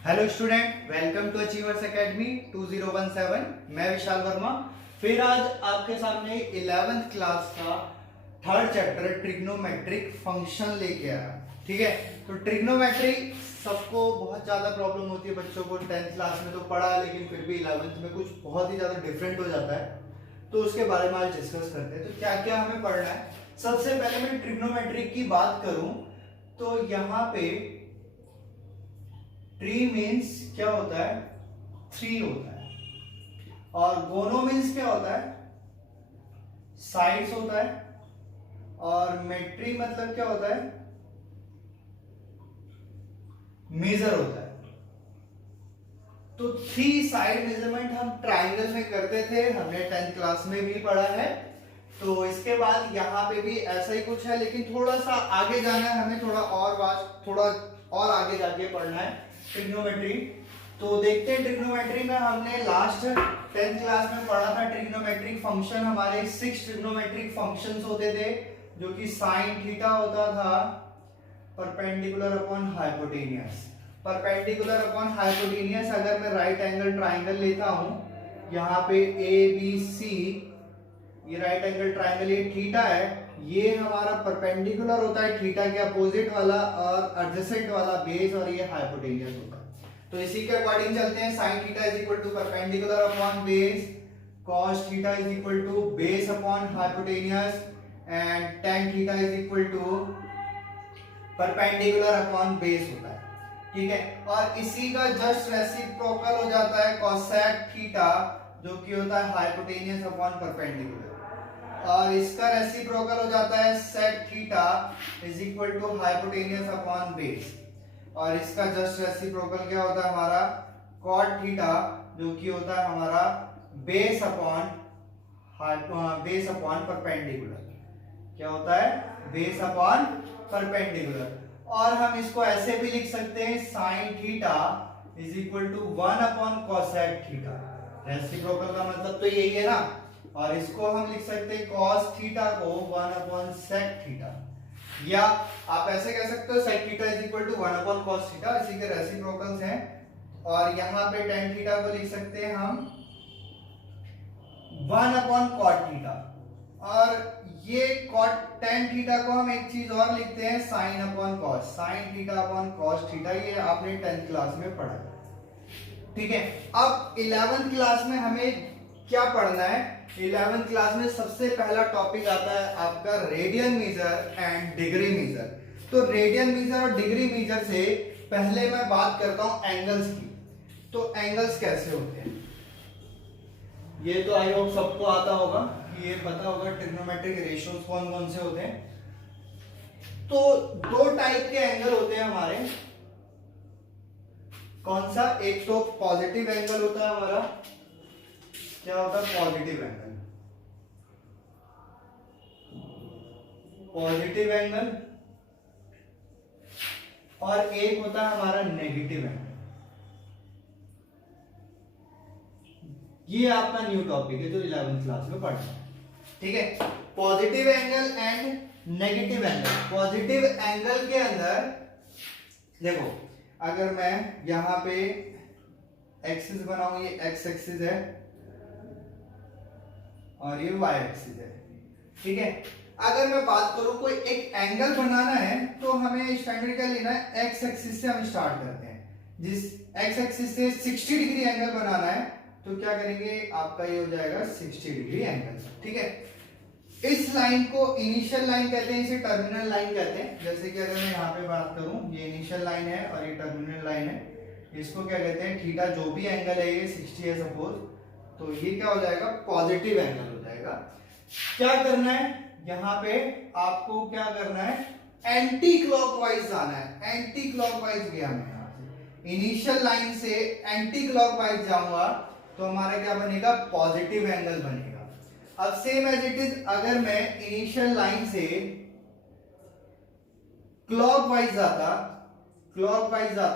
Hello student, welcome to Achievers Academy 2017। मैं विशाल वर्मा फिर आज आपके सामने 11th क्लास का थर्ड चैप्टर ट्रिग्नोमेट्रिक फंक्शन लेके आया। ठीक है, तो ट्रिग्नोमेट्री सबको बहुत ज्यादा प्रॉब्लम होती है बच्चों को। 10th क्लास में तो पढ़ा, लेकिन फिर भी 11th में कुछ बहुत ही ज्यादा डिफरेंट हो जाता है, तो उसके बारे में आज डिस्कस करते हैं। तो क्या क्या हमें पढ़ना है। सबसे पहले मैं ट्रिग्नोमेट्रिक की बात करूं तो यहाँ पे ट्री मीन्स क्या होता है, 3 होता है, और गोनो मीन्स क्या होता है, साइड्स होता है, और मेट्री मतलब क्या होता है, मेजर होता है। तो 3 साइड मेजरमेंट हम ट्राइंगल में करते थे, हमने 10th क्लास में भी पढ़ा है। तो इसके बाद यहाँ पे भी ऐसा ही कुछ है, लेकिन थोड़ा सा आगे जाना है हमें, थोड़ा और आगे जाके पढ़ना है ट्रिग्नोमेट्री। तो देखते हैं ट्रिग्नोमेट्री में हमने लास्ट 10th क्लास में पढ़ा था ट्रिग्नोमेट्रिक फंक्शन। हमारे 6 ट्रिग्नोमेट्रिक फंक्शंस होते थे, जो कि साइन थीटा होता था, perpendicular upon hypotenuse. Perpendicular upon hypotenuse अगर मैं राइट एंगल ट्राइंगल लेता हूं, यहाँ पे ए बी सी, ये राइट एंगल ट्राइंगल, ये थीटा है, ये हमारा परपेंडिकुलर होता है थीटा के अपोजिट वाला, और एडजेसेंट वाला बेस, और ये हाइपोटेनियस होता है। तो इसी के अकॉर्डिंग चलते हैं। Sine theta is equal to perpendicular upon base, cos theta is equal to base upon hypotenuse, and tan theta is equal to perpendicular upon base होता है। ठीक है, और इसी का जस्ट रेसिप्रोकल हो जाता है कोसेक थीटा, जो कि होता है हाइपोटेनियस अपॉन परपेंडिकुलर, और इसका रेसिप्रोकल हो जाता है sec theta is equal to hypotenuse upon base, और इसका जस्ट रेसिप्रोकल क्या होता है हमारा, कॉट थीटा, जो कि होता है हमारा बेस अपॉन परपेंडिकुलर। क्या होता है, बेस अपॉन परपेंडिकुलर। और हम इसको ऐसे भी लिख सकते हैं, sine theta is equal to 1 upon cosec theta. Reciprocal का मतलब तो यही है ना। और इसको हम लिख सकते हैं कॉस थीटा को 1 अपॉन सेक थीटा, या आप ऐसे कह सकते हो sec theta is equal to 1 upon cos theta, इसी के रेसिप्रोकल्स हैं। और यहाँ पे टेन थीटा को लिख सकते हैं हम 1 अपॉन कॉट थीटा, और ये कॉट टेन थीटा को हम एक चीज और लिखते हैं, sine upon cos, sine theta upon cos theta. ये आपने 10th क्लास में पढ़ा है। ठीक है, अब 11th क्लास में हमें क्या पढ़ना है। 11th क्लास में सबसे पहला टॉपिक आता है आपका radian measure and degree measure. तो रेडियन मेजर और डिग्री मेजर से पहले मैं बात करता हूं एंगल्स की। तो एंगल्स कैसे होते हैं, ये तो आई होप सबको आता होगा, ये पता होगा ट्रिग्नोमेट्रिक रेशियोज कौन कौन से होते हैं। तो 2 टाइप के एंगल होते हैं हमारे। कौन सा, एक तो पॉजिटिव एंगल होता है हमारा, क्या होता है पॉजिटिव एंगल, पॉजिटिव एंगल, और एक होता है हमारा नेगेटिव एंगल। ये आपका न्यू टॉपिक है जो 11th क्लास में पढ़ना है। ठीक है, positive angle and negative angle. Positive angle के अंदर देखो, अगर मैं यहां पे एक्सिस बनाऊं, ये एक्स एक्सिस है और ये वाई एक्सिस है। ठीक है, अगर मैं बात करूं कोई एक एंगल बनाना है, तो हमें स्टैंडर्ड क्या लेना है, एक्स एक्सिस से हम स्टार्ट करते हैं। जिस एक्स एक्सिस से 60 डिग्री एंगल बनाना है, तो क्या करेंगे, आपका ये हो जाएगा 60 डिग्री एंगल। ठीक है, इस लाइन को इनिशियल लाइन कहते हैं, इसे टर्मिनल लाइन कहते हैं। जैसे कि अगर मैं यहाँ पे बात करूं, ये इनिशियल लाइन है और ये टर्मिनल लाइन है, इसको क्या कहते हैं, थीटा जो भी एंगल है, ये 60 है सपोज, तो ये क्या हो जाएगा, पॉजिटिव एंगल हो जाएगा। क्या करना है, यहाँ पे आपको क्या करना है, एंटी क्लॉकवाइज जाना है। एंटी क्लॉकवाइज गया मैं यहाँ से, इनिशियल लाइन से एंटी क्लॉकवाइज जाऊंगा, तो हमारा क्या बनेगा, पॉजिटिव एंगल बनेगा। अब सेम एज इट इज, अगर मैं इनिशियल लाइन से क्लॉकवाइज जाता,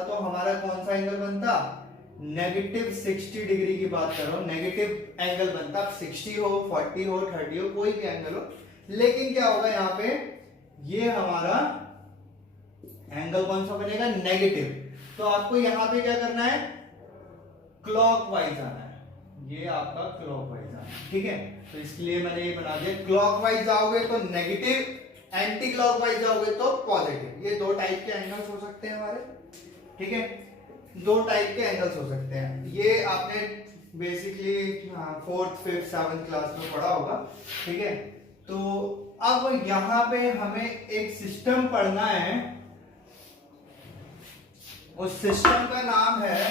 तो हमारा कौन सा एंगल बनता, नेगेटिव 60 डिग्री की बात कर रहा हूं, नेगेटिव एंगल बनता। 60 हो, 40 हो, 30 हो, कोई भी एंगल हो, लेकिन क्या होगा यहां पे, ये हमारा एंगल कौन सा बनेगा, नेगेटिव। तो आपको यहाँ पे क्या करना है, क्लॉकवाइज आना है, ये आपका क्लॉकवाइज आना है, ठीक है। तो इसलिए मैंने ये बना दिया, क्लॉकवाइज जाओगे तो नेगेटिव, एंटी क्लॉकवाइज जाओगे तो पॉजिटिव। ये दो टाइप के एंगल्स हो सकते हैं हमारे, ठीक है, दो टाइप के एंगल्स हो सकते हैं। ये आपने basically 4th 5th 7th class में पढ़ा होगा, ठीक है। तो अब यहां पे हमें एक सिस्टम पढ़ना है, उस सिस्टम का नाम है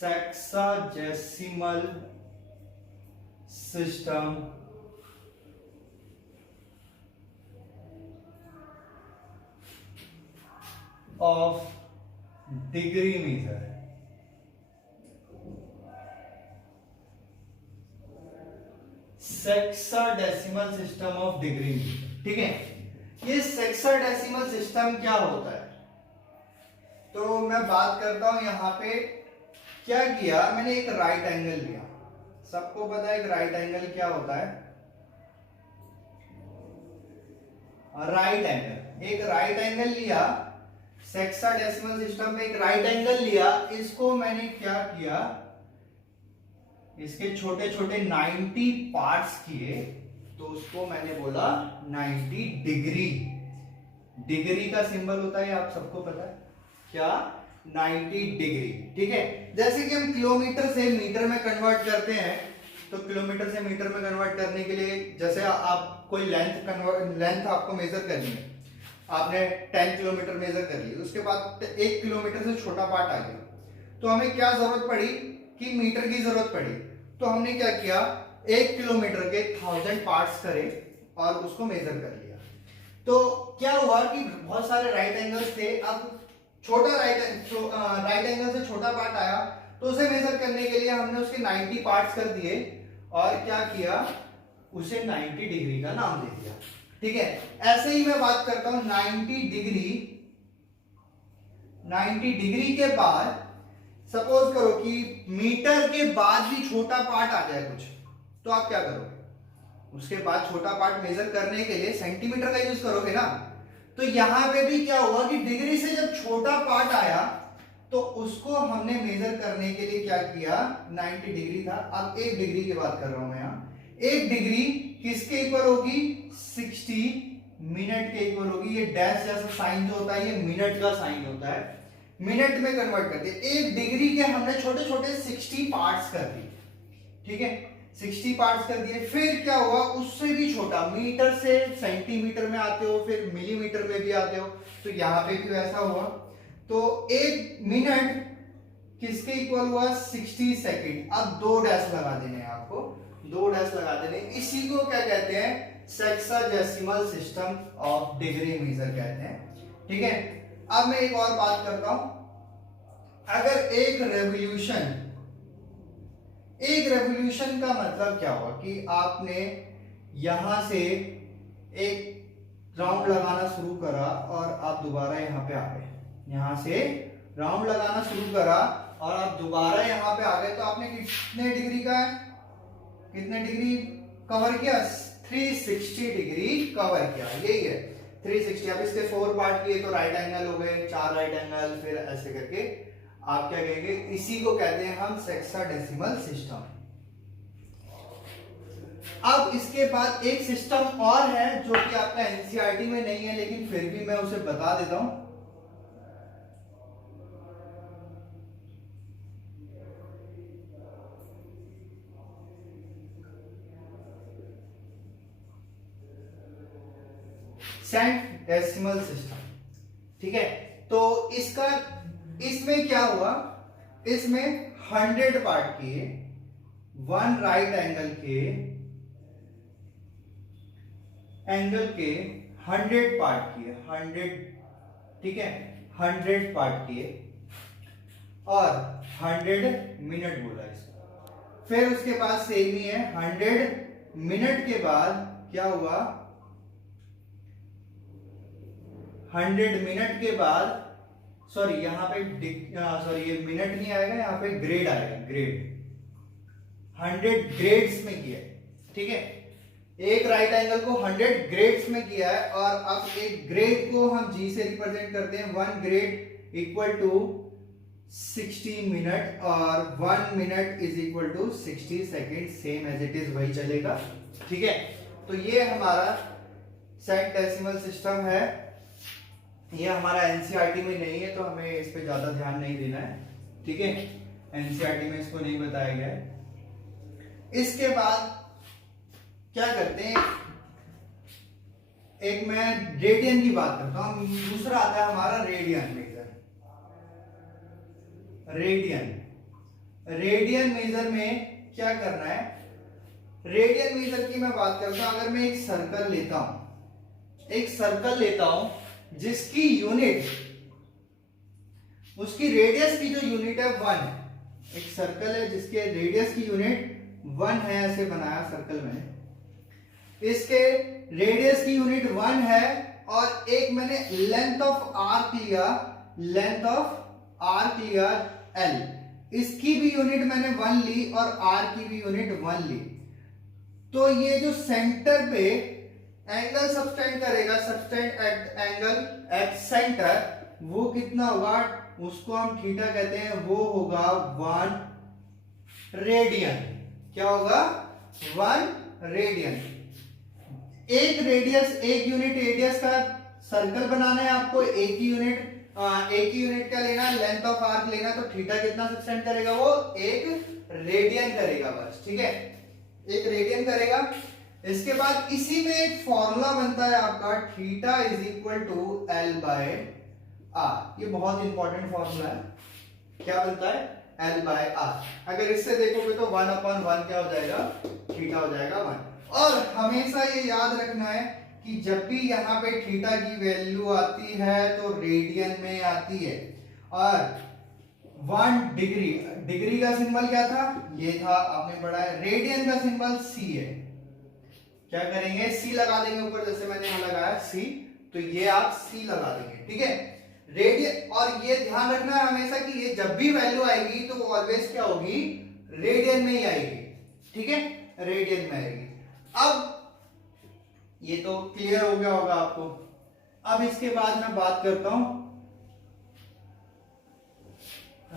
sexagesimal system of degree measure. Sexadecimal system of degree measure, ठीक है। ये सेक्साडेसिमल सिस्टम क्या होता है, तो मैं बात करता हूं यहां पे। क्या किया मैंने, एक राइट एंगल लिया, सबको पता है एक राइट एंगल क्या होता है, राइट एंगल। एक राइट एंगल लिया, सेक्साडेसिमल सिस्टम में एक राइट एंगल लिया, इसको मैंने क्या किया, इसके छोटे छोटे 90 पार्ट्स किए, तो उसको मैंने बोला 90 डिग्री। डिग्री का सिंबल होता है आप सबको पता है क्या, 90 डिग्री, ठीक है। जैसे कि हम किलोमीटर से मीटर में कन्वर्ट करते हैं, तो किलोमीटर से मीटर में कन्वर्ट करने के लिए, जैसे आप कोई लेंथ आपको मेजर करनी है, आपने 10 किलोमीटर मेजर कर ली, उसके बाद 1 किलोमीटर से छोटा पार्ट आ गया, तो हमें क्या जरूरत पड़ी कि मीटर की जरूरत पड़ी। तो हमने क्या किया, 1 किलोमीटर के 1000 पार्ट्स करे और उसको मेजर कर लिया। तो क्या हुआ कि बहुत सारे राइट एंगल्स थे, अब छोटा राइट एंगल से छोटा पार्ट आया, तो उसे मेजर करने के लिए हमने उसके 90 पार्ट्स कर दिए और क्या किया, उसे 90 डिग्री का नाम दे दिया, ठीक है। ऐसे ही मैं बात करता हूं 90 डिग्री। 90 डिग्री के बाद सपोज करो कि मीटर के बाद भी छोटा पार्ट आ जाए कुछ, तो आप क्या करोगे, उसके बाद छोटा पार्ट मेजर करने के लिए सेंटीमीटर का यूज करोगे ना। तो यहां पे भी क्या हुआ कि डिग्री से जब छोटा पार्ट आया, तो उसको हमने मेजर करने के लिए क्या किया, 90 डिग्री था, अब 1 डिग्री की बात कर रहा हूं मैं यहां। 1 डिग्री किसके इक्वल होगी, 60 मिनट के इक्वल होगी। ये डैश जैसा साइन जो होता है, ये मिनट का साइन होता है, मिनट में कन्वर्ट कर दिया। 1 डिग्री के हमने छोटे छोटे 60 पार्ट्स कर दिए, ठीक है, 60 पार्ट्स कर दिए। फिर क्या हुआ, उससे भी छोटा, मीटर से सेंटीमीटर में आते हो, फिर मिलीमीटर में भी आते हो, तो यहां पे भी वैसा हुआ। तो 1 मिनट किसके इक्वल हुआ, 60 सेकंड। अब 2 डैश लगा देने हैं आपको, 2 डैश लगा देने, इसी को क्या कहते हैं, sexadecimal system of degree measure कहते हैं, ठीक है। अब मैं एक और बात करता हूं, अगर एक रेवोल्यूशन का मतलब क्या हुआ कि आपने यहां से एक राउंड लगाना शुरू करा और आप दोबारा यहां पे आ गए, यहां से राउंड लगाना शुरू करा और आप दोबारा यहां पे आ गए, तो आपने कितने डिग्री का है, कितने डिग्री कवर किया, 360 डिग्री कवर किया, यही है 360। अब इसके 4 पार्ट किए तो राइट एंगल हो गए, 4 राइट एंगल, फिर ऐसे करके आप क्या कहेंगे, इसी को कहते हैं हम सेक्साडेसिमल सिस्टम। अब इसके बाद एक सिस्टम और है जो कि आपका एनसीईआरटी में नहीं है, लेकिन फिर भी मैं उसे बता देता हूं। सेंटेसिमल सिस्टम, ठीक है। तो इसमें क्या हुआ, इसमें 100 पार्ट किए, 1 राइट एंगल के 100 पार्ट किए, 100, ठीक है, 100 पार्ट किए और 100 मिनट बोला इसको। फिर उसके बाद सेम ही है, 100 मिनट के बाद क्या हुआ, 100 मिनट के बाद, सॉरी यहां पे सॉरी ये मिनट नहीं आएगा, यहां पे ग्रेड आएगा, ग्रेड, 100 ग्रेड्स में किया है, ठीक है। एक राइट एंगल को 100 ग्रेड्स में किया है और अब एक ग्रेड को हम जी से रिप्रेजेंट करते हैं, 1 ग्रेड इक्वल टू 60 मिनट और 1 minute is equal to 60 second, same as it is वही चलेगा। ठीक है, तो ये हमारा सेंटेसिमल सिस्टम है। ये हमारा एनसीईआरटी में नहीं है तो हमें इस पे ज्यादा ध्यान नहीं देना है। ठीक है, एनसीईआरटी में इसको नहीं बताया गया है। इसके बाद क्या करते हैं, एक मैं रेडियन की बात करता हूं, दूसरा आता है हमारा रेडियन मेजर। रेडियन मेजर में क्या करना है, रेडियन मेजर की मैं बात करता हूं। अगर मैं एक सर्कल लेता हूं जिसकी यूनिट, उसकी रेडियस की जो यूनिट है 1, एक सर्कल है जिसके रेडियस की यूनिट 1 है, ऐसे बनाया सर्कल मैंने, इसके रेडियस की यूनिट 1 है और एक मैंने लेंथ ऑफ आर्क लिया L, इसकी भी यूनिट मैंने 1 ली और R की भी यूनिट 1 ली। तो ये जो सेंटर पे एंगल सबटेंड करेगा, एंगल एट सेंटर, वो कितना होगा, उसको हम थीटा कहते हैं, वो होगा 1 रेडियन। क्या होगा, 1 रेडियन। एक यूनिट रेडियस का सर्कल बनाना है आपको, एक ही यूनिट का लेना, लेंथ ऑफ आर्क लेना, तो थीटा कितना सबटेंड करेगा, वो 1 रेडियन करेगा बस। ठीक है, 1 रेडियन करेगा। इसके बाद इसी में एक फॉर्मूला बनता है आपका, theta is equal to L by R। ये बहुत इंपॉर्टेंट फॉर्मूला है। क्या बनता है, L बाय R। अगर इससे देखोगे तो 1/1 क्या हो जाएगा, थीटा हो जाएगा 1। और हमेशा ये याद रखना है कि जब भी यहाँ पे थीटा की वैल्यू आती है तो रेडियन में आती है। और 1 डिग्री का सिंबल क्या था, ये था, आपने पढ़ा है। रेडियन का सिंबल C है। क्या करेंगे, C लगा देंगे ऊपर, जैसे मैंने यहाँ लगाया C, तो ये आप C लगा देंगे। ठीक है, रेडियन। और ये ध्यान रखना है हमेशा कि ये जब भी वैल्यू आएगी तो वो ऑलवेज क्या होगी, रेडियन में ही आएगी। ठीक है, रेडियन में आएगी। अब ये तो क्लियर हो गया होगा आपको। अब इसके बाद मैं बात करता हूं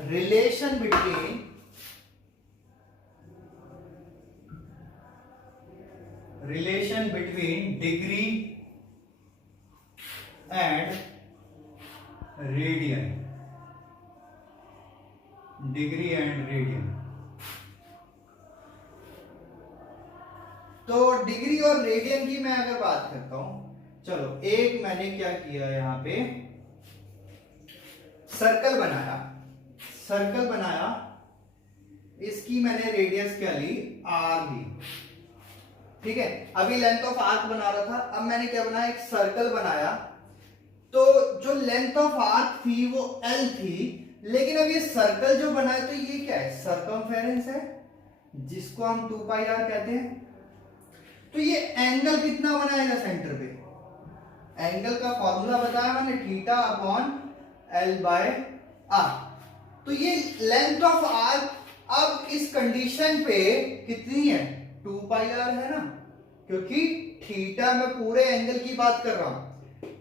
relation between degree and radian. तो डिग्री और रेडियन की मैं अगर बात करता हूं, चलो एक मैंने क्या किया, यहां पे सर्कल बनाया, इसकी मैंने रेडियस क्या ली, R ली। ठीक है, अभी लेंथ ऑफ आर्क बना रहा था, अब मैंने क्या बनाया, एक सर्कल बनाया। तो जो लेंथ ऑफ आर्क थी वो L थी, लेकिन अब ये सर्कल जो बना है तो ये क्या है, सर्कमफेरेंस है, जिसको हम 2πr कहते हैं। तो ये एंगल कितना बनाएगा सेंटर पे, एंगल का फॉर्मूला बताया मैंने, theta upon L by R। तो ये लेंथ ऑफ आर्क अब इस कंडीशन पे कितनी है, 2πr है ना, क्योंकि थीटा में पूरे एंगल की बात कर रहा हूं,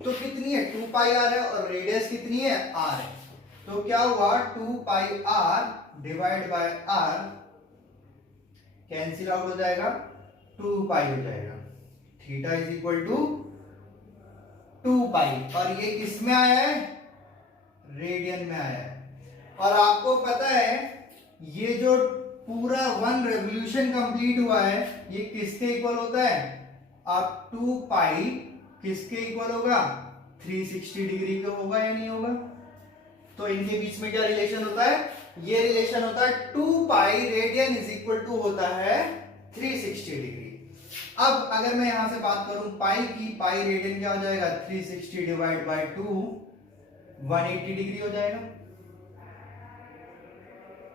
तो कितनी है, 2πr है, और रेडियस कितनी है, r है। तो क्या हुआ, 2πr divide by r cancel out हो जाएगा, 2π हो जाएगा। थीटा इज इक्वल टू 2π, और ये किस में आया है, रेडियन में आया है। और आपको पता है ये जो पूरा 1 रेवोल्यूशन कंप्लीट हुआ है, ये किसके इक्वल होता है, अब 2π किसके इक्वल होगा, 360 डिग्री का होगा या नहीं होगा। तो इनके बीच में क्या रिलेशन होता है, ये रिलेशन होता है 2π रेडियन इज इक्वल टू होता है 360 डिग्री। अब अगर मैं यहां से बात करूं पाई की, पाई रेडियन क्या हो जाएगा, 360 डिवाइड बाय 2, 180 डिग्री हो जाएगा,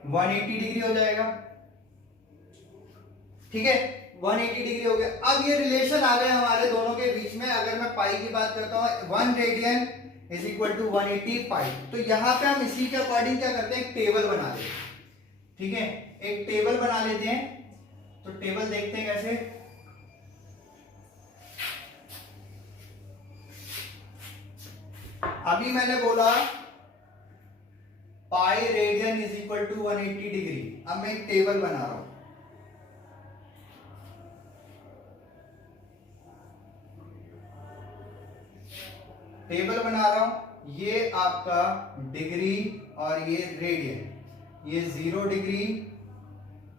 180 डिग्री हो जाएगा। ठीक है, 180 डिग्री हो गया। अब ये रिलेशन आ गए हमारे दोनों के बीच में। अगर मैं पाई की बात करता हूं, 1 रेडियन इज इक्वल टू 180 पाई। तो यहां पे हम इसी के अकॉर्डिंग क्या करते हैं, एक टेबल बना लेते हैं। ठीक है, एक टेबल बना लेते हैं। तो टेबल देखते हैं कैसे, अभी मैंने बोला pi radian is equal to 180 degree. अब मैं एक टेबल बना रहा हूं, टेबल बना रहा हूं, ये आपका डिग्री और ये रेडियन, ये 0 degree,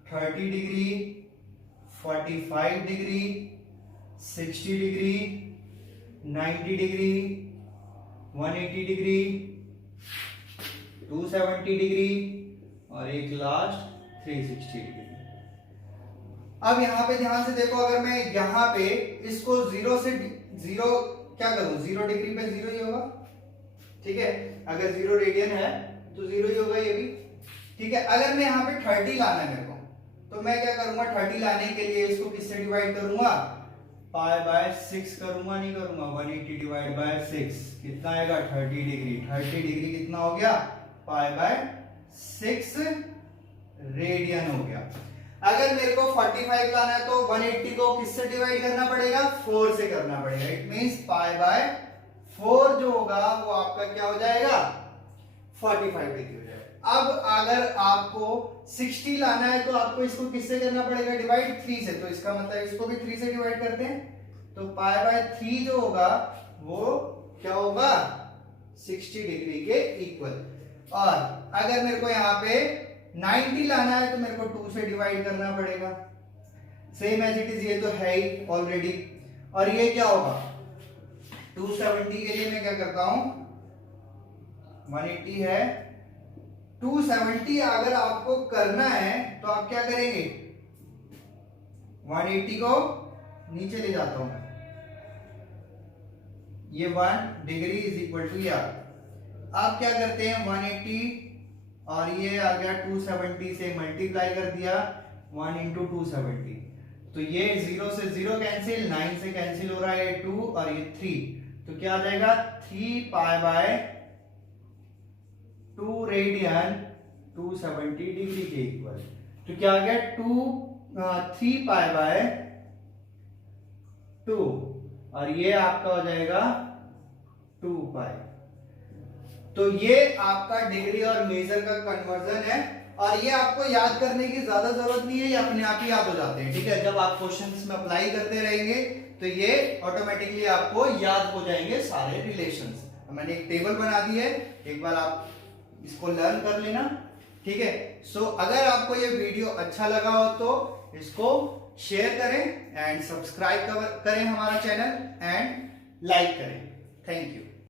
30 degree, 45 degree, 60 degree, 90 degree, 180 degree, 270 degree और एक लास्ट 360 डिग्री। अब यहां पे ध्यान से देखो, अगर मैं यहां पे इसको 0 से 0 क्या करूं, 0 डिग्री पे 0 ही होगा, ठीक है। अगर 0 रेडियन है तो 0 ही होगा ये भी, ठीक है। अगर मैं यहाँ पे 30 लाना है मेरे को, तो मैं क्या करूंगा, 30 लाने के लिए इसको किससे डिवाइड करूंगा, पाई बाय 6 करूंगा, नहीं करूंगा, 180 डिवाइड बाय 6 कितना आएगा, 30 डिग्री। 30 डिग्री कितना हो गया, पाई बाय 6 रेडियन हो गया। अगर मेरे को 45 लाना है तो 180 को किससे डिवाइड करना पड़ेगा, 4 से करना पड़ेगा। इट मींस पाई बाय 4 जो होगा वो आपका क्या हो जाएगा, 45 डिग्री हो जाएगा। अब अगर आपको 60 लाना है तो आपको इसको किससे करना पड़ेगा, डिवाइड 3 से। तो इसका मतलब इसको भी 3 से डिवाइड करते हैं, तो पाई बाय 3 जो होगा वो क्या होगा, 60 डिग्री के इक्वल। और अगर मेरे को यहाँ पे 90 लाना है तो मेरे को 2 से डिवाइड करना पड़ेगा, सेम एज इट इज, ये तो है ही ऑलरेडी। और ये क्या होगा, 270 के लिए मैं क्या करता हूं, 180 है, 270 अगर आपको करना है तो आप क्या करेंगे, 180 को नीचे ले जाता हूं, ये 1 डिग्री इज इक्वल टू यार, आप क्या करते हैं 180 और ये आ गया 270 से मल्टीप्लाई कर दिया, 1 इंटू 270, तो ये 0 से 0 कैंसिल, 9 से कैंसिल हो रहा है, ये 2 और ये 3, तो क्या आ जाएगा 3 पाई बाय 2 रेडियन 270 डिग्री के इक्वल। तो क्या आ गया 3 पाई बाय 2 और ये आपका हो जाएगा 2 पाई। तो ये आपका डिग्री और मेजर का कन्वर्जन है, और ये आपको याद करने की ज्यादा जरूरत नहीं है, ये अपने आप ही याद हो जाते हैं, ठीक है। जब आप क्वेश्चंस में अप्लाई करते रहेंगे तो ये ऑटोमेटिकली आपको याद हो जाएंगे सारे रिलेशंस। मैंने एक टेबल बना दी है, एक बार आप इसको लर्न कर लेना, ठीक है। सो अगर आपको ये वीडियो अच्छा लगा हो तो इसको शेयर करें एंड सब्सक्राइब करें हमारा चैनल एंड लाइक करें। Thank you.